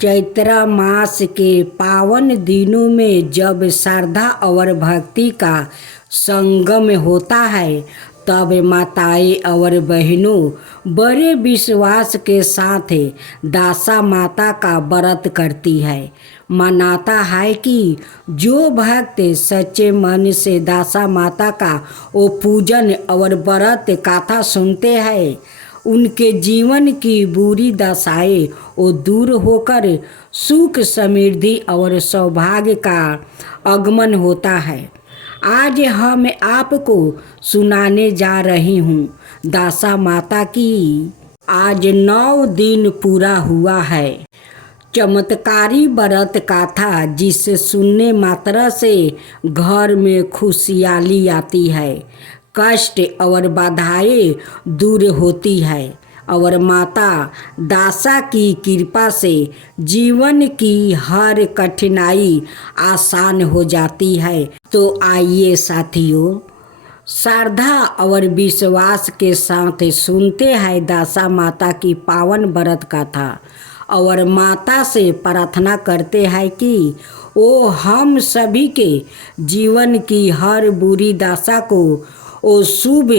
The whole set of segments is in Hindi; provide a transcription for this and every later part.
चैत्र मास के पावन दिनों में जब श्रद्धा और भक्ति का संगम होता है तब माताएं और बहनों बड़े विश्वास के साथ दासा माता का व्रत करती है। मानता है कि जो भक्त सच्चे मन से दासा माता का वो पूजन और व्रत कथा सुनते हैं उनके जीवन की बुरी दशाएं वो दूर होकर सुख समृद्धि और सौभाग्य का आगमन होता है। आज हम आपको सुनाने जा रही हूँ दासा माता की। आज 9 दिन पूरा हुआ है चमत्कारी व्रत कथा जिसे सुनने मात्रा से घर में खुशहाली आती है, कष्ट और बाधाएं दूर होती है और माता दासा की कृपा से जीवन की हर कठिनाई आसान हो जाती है। तो आइए साथियों, श्रद्धा और विश्वास के साथ सुनते हैं दासा माता की पावन व्रत कथा और माता से प्रार्थना करते हैं कि वो हम सभी के जीवन की हर बुरी दशा को वो शुभ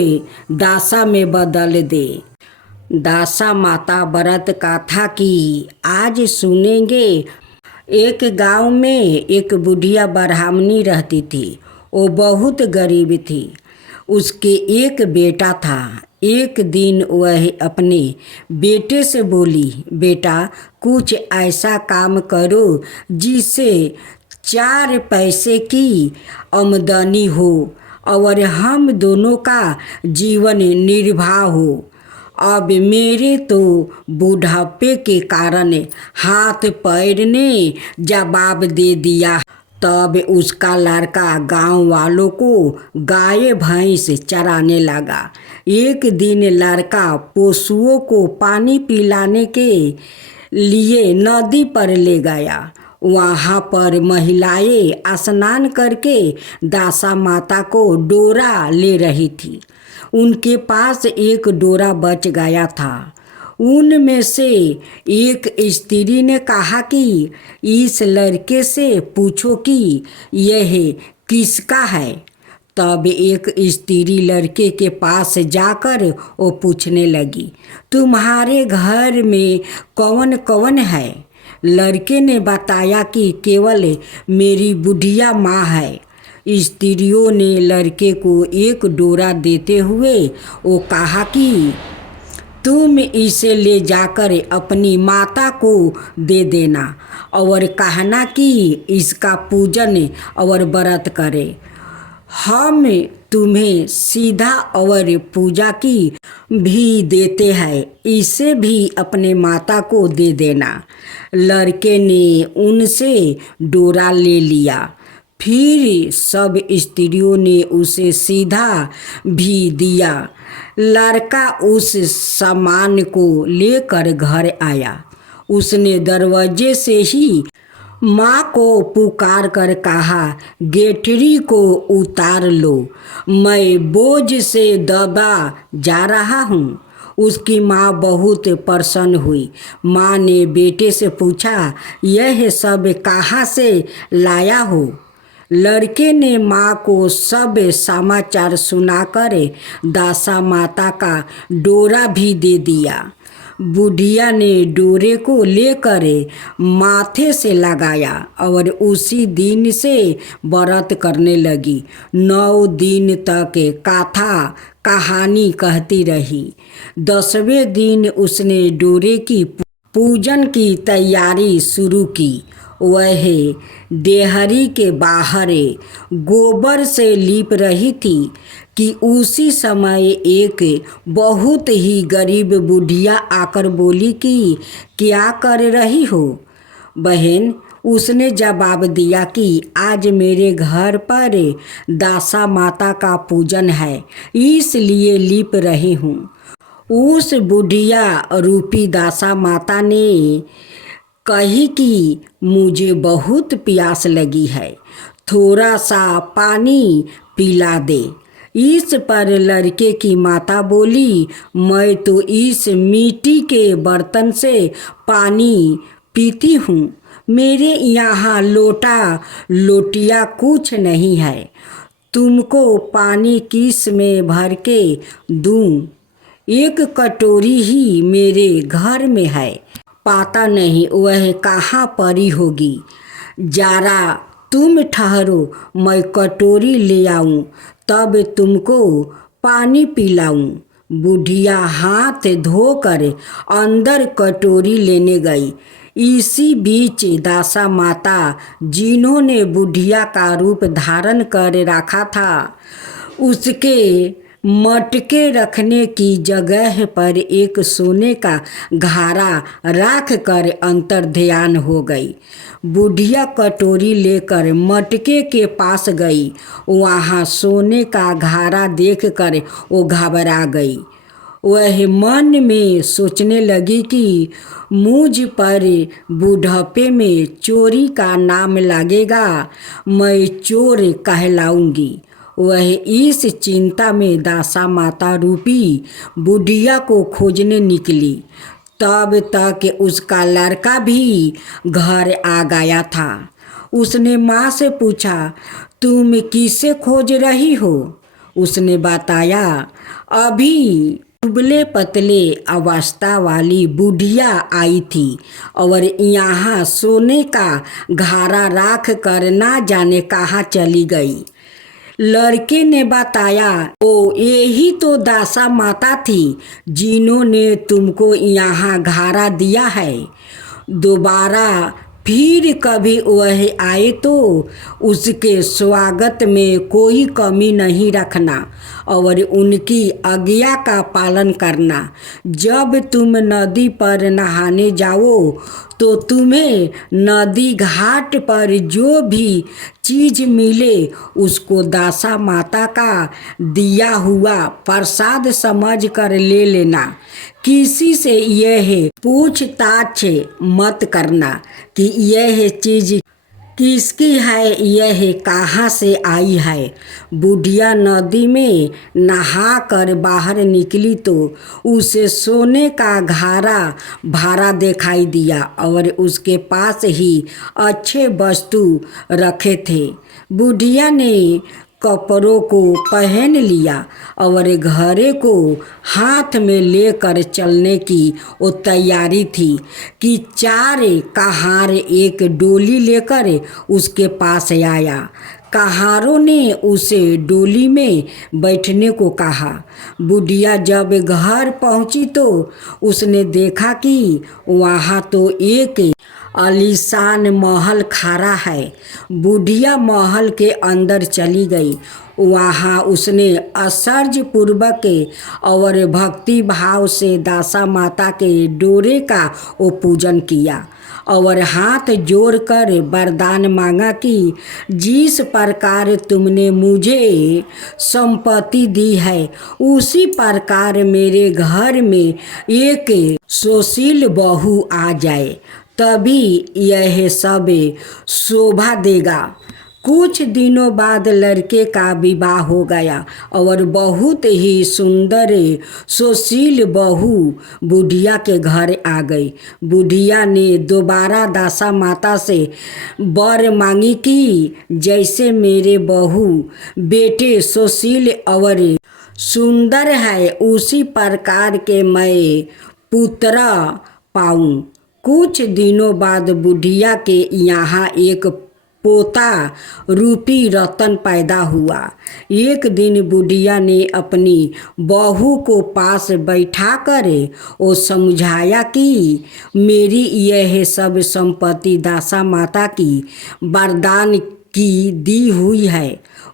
दासा में बदल दे। दासा माता व्रत कथा की आज सुनेंगे। एक गांव में एक बुढ़िया ब्राह्मणी रहती थी। वो बहुत गरीब थी। उसके एक बेटा था। एक दिन वह अपने बेटे से बोली, बेटा कुछ ऐसा काम करो जिससे 4 पैसे की आमदनी हो और हम दोनों का जीवन निर्वाह हो। अब मेरे तो बुढ़ापे के कारण हाथ पैर ने जवाब दे दिया। तब उसका लड़का गांव वालों को गाय भैंस चराने लगा। एक दिन लड़का पशुओं को पानी पिलाने के लिए नदी पर ले गया। वहाँ पर महिलाएं स्नान करके दासा माता को डोरा ले रही थी। उनके पास एक डोरा बच गया था। उनमें से एक स्त्री ने कहा कि इस लड़के से पूछो कि यह किसका है। तब एक स्त्री लड़के के पास जाकर वो पूछने लगी, तुम्हारे घर में कौन कौन है? लड़के ने बताया कि केवल मेरी बुढ़िया माँ है। स्त्रियों ने लड़के को एक डोरा देते हुए वो कहा कि तुम इसे ले जाकर अपनी माता को दे देना और कहना कि इसका पूजन और व्रत करे। हम तुम्हें सीधा और पूजा की भी देते हैं, इसे भी अपने माता को दे देना। लड़के ने उनसे डोरा ले लिया। फिर सब स्त्रियों ने उसे सीधा भी दिया। लड़का उस सामान को लेकर घर आया। उसने दरवाजे से ही माँ को पुकार कर कहा, गेठरी को उतार लो, मैं बोझ से दबा जा रहा हूँ। उसकी माँ बहुत प्रसन्न हुई। माँ ने बेटे से पूछा, यह सब कहाँ से लाया हो? लड़के ने माँ को सब समाचार सुनाकर दासा माता का डोरा भी दे दिया। बुढ़िया ने डोरे को लेकर माथे से लगाया और उसी दिन से व्रत करने लगी। 9 दिन तक कथा कहानी कहती रही। 10वें दिन उसने डोरे की पूजन की तैयारी शुरू की। वह डेहरी के बाहर गोबर से लीप रही थी कि उसी समय एक बहुत ही गरीब बुढ़िया आकर बोली कि क्या कर रही हो बहन? उसने जवाब दिया कि आज मेरे घर पर दासा माता का पूजन है, इसलिए लीप रही हूँ। उस बुढ़िया रूपी दासा माता ने कही कि मुझे बहुत प्यास लगी है, थोड़ा सा पानी पिला दे। इस पर लड़के की माता बोली, मैं तो इस मिट्टी के बर्तन से पानी पीती हूँ। मेरे यहाँ लोटा लोटिया कुछ नहीं है। तुमको पानी किस में भर के दूँ? एक कटोरी ही मेरे घर में है। पता नहीं वह कहाँ पड़ी होगी। जरा तुम ठहरो, मैं कटोरी ले आऊँ, तब तुमको पानी पिलाऊँ। बुढ़िया हाथ धोकर अंदर कटोरी लेने गई। इसी बीच दासा माता, जिन्होंने बुढ़िया का रूप धारण कर रखा था, उसके मटके रखने की जगह पर एक सोने का घड़ा रख कर अंतर ध्यान हो गई। बुढ़िया कटोरी लेकर मटके के पास गई। वहाँ सोने का घड़ा देखकर वो घबरा गई। वह मन में सोचने लगी कि मुझ पर बुढ़ापे में चोरी का नाम लगेगा, मैं चोर कहलाऊंगी। वह इस चिंता में दासा माता रूपी बुढ़िया को खोजने निकली। तब तक उसका लड़का भी घर आ गया था। उसने माँ से पूछा, तुम किसे खोज रही हो? उसने बताया, अभी दुबले पतले अवस्था वाली बुढ़िया आई थी और यहाँ सोने का घड़ा रख कर ना जाने कहाँ चली गई। लड़के ने बताया, ओ यही तो दासा माता थी जिन्होंने तुमको यहाँ घड़ा दिया है। दोबारा फिर कभी वह आए तो उसके स्वागत में कोई कमी नहीं रखना और उनकी आज्ञा का पालन करना। जब तुम नदी पर नहाने जाओ तो तुम्हें नदी घाट पर जो भी चीज मिले उसको दासा माता का दिया हुआ प्रसाद समझ कर ले लेना। किसी से यह पूछताछ मत करना कि यह चीज किसकी है, यह कहाँ से आई है। बुढ़िया नदी में नहा कर बाहर निकली तो उसे सोने का घड़ा भरा दिखाई दिया और उसके पास ही अच्छे वस्तु रखे थे। बुढ़िया ने कपड़ों को पहन लिया और घड़े को हाथ में लेकर चलने की वो तैयारी थी कि चार कहार एक डोली लेकर उसके पास आया। कहारों ने उसे डोली में बैठने को कहा। बुढ़िया जब घर पहुंची तो उसने देखा कि वहाँ तो एक आलीशान महल खड़ा है। बुढ़िया महल के अंदर चली गई। वहाँ उसने आश्चर्य पूर्वक और भक्ति भाव से दासा माता के डोरे का वो पूजन किया और हाथ जोड़कर वरदान मांगा कि जिस प्रकार तुमने मुझे संपत्ति दी है उसी प्रकार मेरे घर में एक सुशील बहू आ जाए, तभी यह सब शोभा देगा। कुछ दिनों बाद लड़के का विवाह हो गया और बहुत ही सुंदर सुशील बहू बुढ़िया के घर आ गई। बुढ़िया ने दोबारा दासा माता से वर मांगी कि जैसे मेरे बहू बेटे सुशील और सुंदर है उसी प्रकार के मैं पुत्र पाऊं। कुछ दिनों बाद बुढ़िया के यहाँ एक पोता रूपी रतन पैदा हुआ। एक दिन बुढ़िया ने अपनी बहू को पास बैठाकर वो समझाया कि मेरी यह सब संपत्ति दासा माता की वरदान की दी हुई है।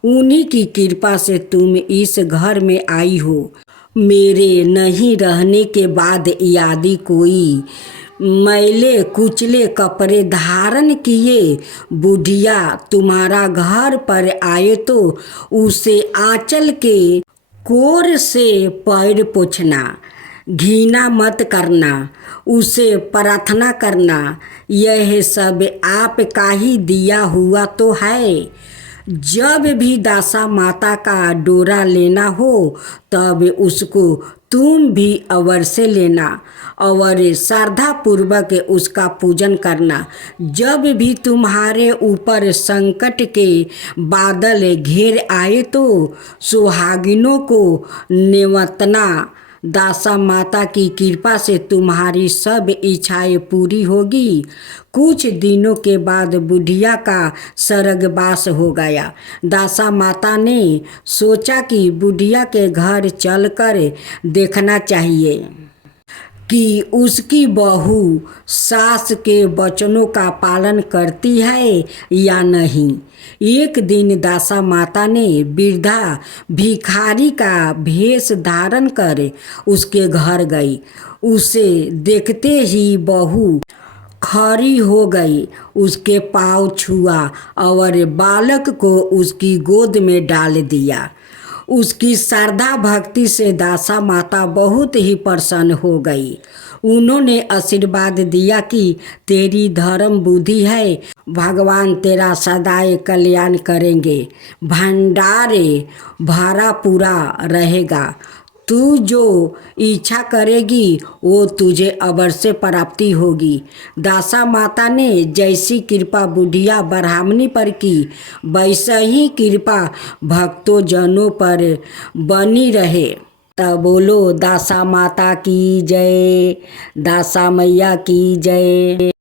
उन्हीं की कृपा से तुम इस घर में आई हो। मेरे नहीं रहने के बाद यदि कोई मैले कुचले कपड़े धारण किए बुढ़िया तुम्हारा घर पर आए तो उसे आंचल के कोर से पैर पोंछना, घृणा मत करना, उसे प्रार्थना करना। यह सब आपका ही दिया हुआ तो है। जब भी दासा माता का डोरा लेना हो तब उसको तुम भी अवश्य लेना और श्रद्धा पूर्वक उसका पूजन करना। जब भी तुम्हारे ऊपर संकट के बादल घेर आए तो सुहागिनों को नेवतना। दासा माता की कृपा से तुम्हारी सब इच्छाएं पूरी होगी। कुछ दिनों के बाद बुढ़िया का स्वर्गवास हो गया। दासा माता ने सोचा कि बुढ़िया के घर चलकर देखना चाहिए कि उसकी बहू सास के वचनों का पालन करती है या नहीं। एक दिन दासा माता ने वृद्धा भिखारी का भेष धारण कर उसके घर गई। उसे देखते ही बहू खड़ी हो गई, उसके पाँव छुआ और बालक को उसकी गोद में डाल दिया। उसकी श्रद्धा भक्ति से दासा माता बहुत ही प्रसन्न हो गई। उन्होंने आशीर्वाद दिया कि तेरी धर्म बुद्धि है, भगवान तेरा सदाए कल्याण करेंगे, भंडारे भरा पूरा रहेगा, तू जो इच्छा करेगी वो तुझे अवश्य प्राप्ति होगी। दासा माता ने जैसी कृपा बुढ़िया ब्राह्मणी पर की वैसा ही कृपा भक्तों जनों पर बनी रहे। तब बोलो दासा माता की जय, दासा मैया की जय।